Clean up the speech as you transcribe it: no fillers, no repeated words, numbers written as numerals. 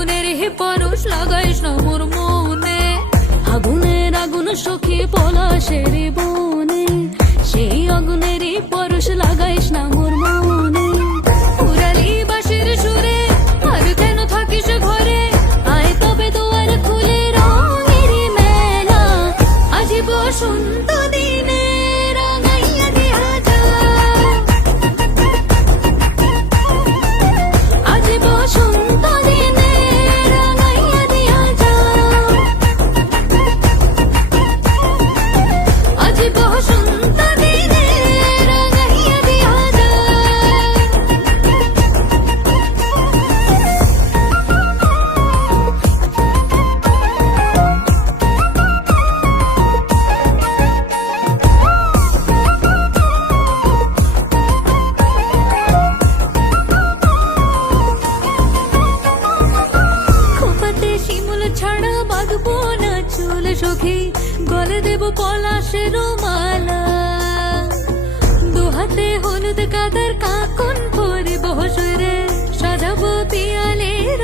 আগুনের হে পরশ লাগাইস না মোর মনে, আগুনের আগুন সখী পলাশের বনে, সেই আগুনেরই পরশ লাগাইস না মোর মনে। পুরালি বাঁশির সুরে আর কেন থাকিস ঘরে, আয় তবে দুয়ার খুলে রঙের মেলা, আজি বসন্ত দিনে রাঙাইয়া দিয়া যা, আজি বসন্ত দিনে রাঙাইয়া দিয়া যা, আজি বসন্ত দিনে রাঙাইয়া দিয়া যা। খোপাতে শিমুল ছাড়া বাঁধবো না চুল সখী, গলে দেব পলাশের মালা, দুহাতে হলুদ কাদার কাকন পরিব সরে, সাজাবো পিয়ালের